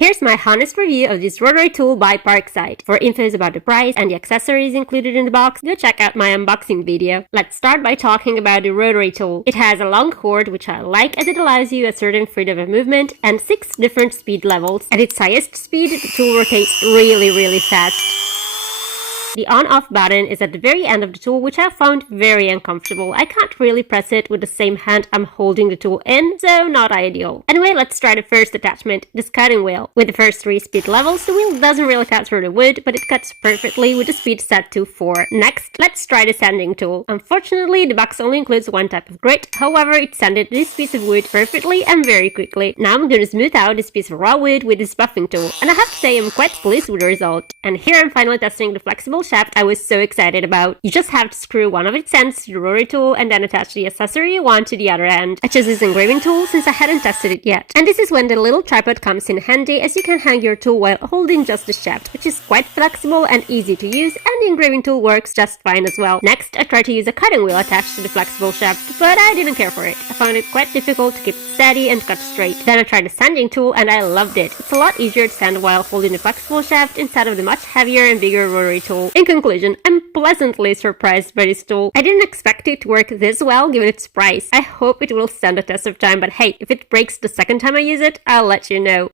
Here's my honest review of this rotary tool by Parkside. For infos about the price and the accessories included in the box, go check out my unboxing video. Let's start by talking about the rotary tool. It has a long cord, which I like as it allows you a certain freedom of movement, and 6 different speed levels. At its highest speed, the tool rotates really fast. The on-off button is at the very end of the tool, which I found very uncomfortable. I can't really press it with the same hand I'm holding the tool in, so not ideal. Anyway, let's try the first attachment, this cutting wheel. With the first 3 speed levels, the wheel doesn't really cut through the wood, but it cuts perfectly with the speed set to 4. Next, let's try the sanding tool. Unfortunately, the box only includes one type of grit, however, it sanded this piece of wood perfectly and very quickly. Now I'm gonna smooth out this piece of raw wood with this buffing tool, and I have to say I'm quite pleased with the result. And here I'm finally testing the flexible shaft I was so excited about. You just have to screw one of its ends to the rotary tool and then attach the accessory you want to the other end. I chose this engraving tool since I hadn't tested it yet. And this is when the little tripod comes in handy, as you can hang your tool while holding just the shaft, which is quite flexible and easy to use, and the engraving tool works just fine as well. Next, I tried to use a cutting wheel attached to the flexible shaft, but I didn't care for it. I found it quite difficult to keep it steady and cut straight. Then I tried the sanding tool and I loved it. It's a lot easier to sand while holding the flexible shaft instead of the much heavier and bigger rotary tool. In conclusion, I'm pleasantly surprised by this tool. I didn't expect it to work this well given its price. I hope it will stand the test of time, but hey, if it breaks the second time I use it, I'll let you know.